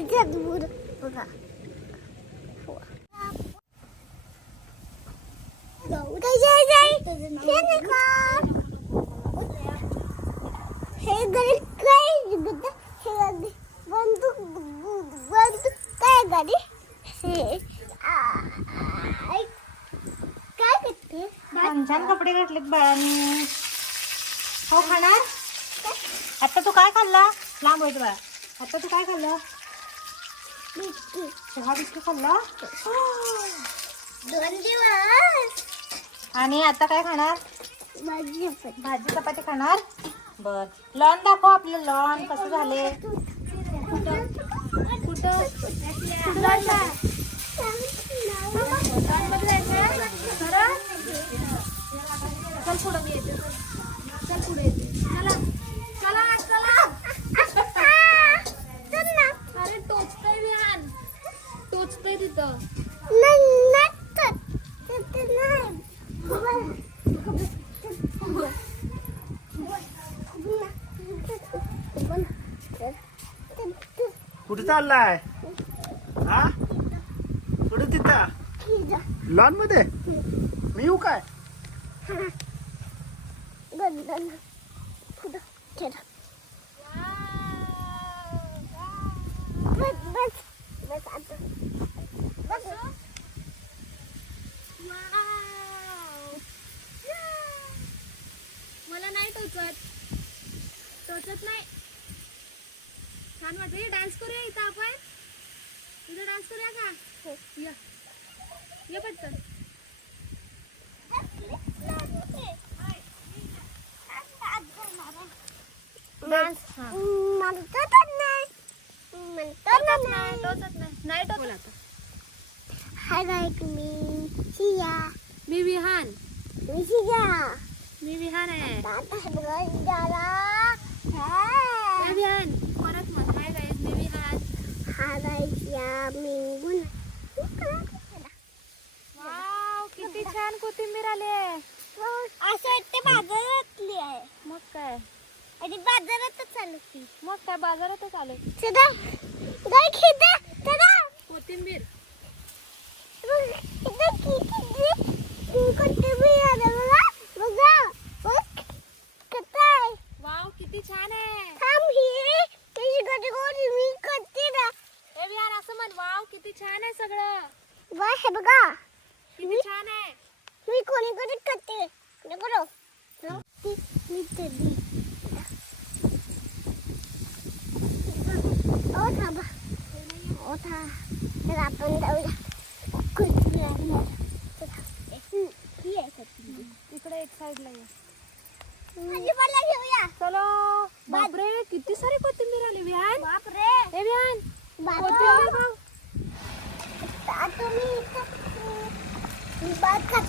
त्याच्यात बुड बघा हे हे गाडी काय हे बंदूक बंदूक काय गाडी हे काय करते छान छान कपडे घातलेत बाळांनी. हो खाणार? आता तू काय खाल्ला? लांब होईल बाळा. आता तू काय खाल्लं? चहा बिस्किट खाल्ला दोन दिवस आणि आता काय खाणार? पण भाजी चपाती खाणार? बर. लॉन दाखव आपलं लॉन कसं झाले? कुठं? कुठं? चल पुढं मी येते चल पुढे येते चला चला चला अरे टोचतय विहान टोचतय तिथं कुठे चाललाय? हा? कुठे तिथं? लॉनमध्ये? मी येऊ काय? मला नाही टोचत. टोचत नाही. छान वाटत डान्स करूया इथं आपण. इथं डान्स करूया का? हो या. ये पटकन. नाही आता. हाय लाईक मी शिया. मी विहान. मी शिया. मी विहान आहे. विहान परत म्हण हाय गाईज मी विहान हाय गुण वाव किती छान कोथिंबीर आली आहे. असं वाटते बाजारातली आहे. मग काय? आणि बाजारातच चालू ती मग काय बाजारातच आले. सदा गाय खेदा सदा कोथिंबीर. बी आलं बघा. बघा. वाव किती छान आहे थांब ही त्याची कधी कोणी मी करते ना ए विहान असं म्हण वाव किती छान आहे सगळं. बघ हे बघा. किती छान आहे. मी कोणी कोणी करते. नको ती मी तरी ओ थांबा. ओ था तर आपण जाऊया. आहे? ही आहे. इकडे एक साईडला ये. चलो. बापरे Embarca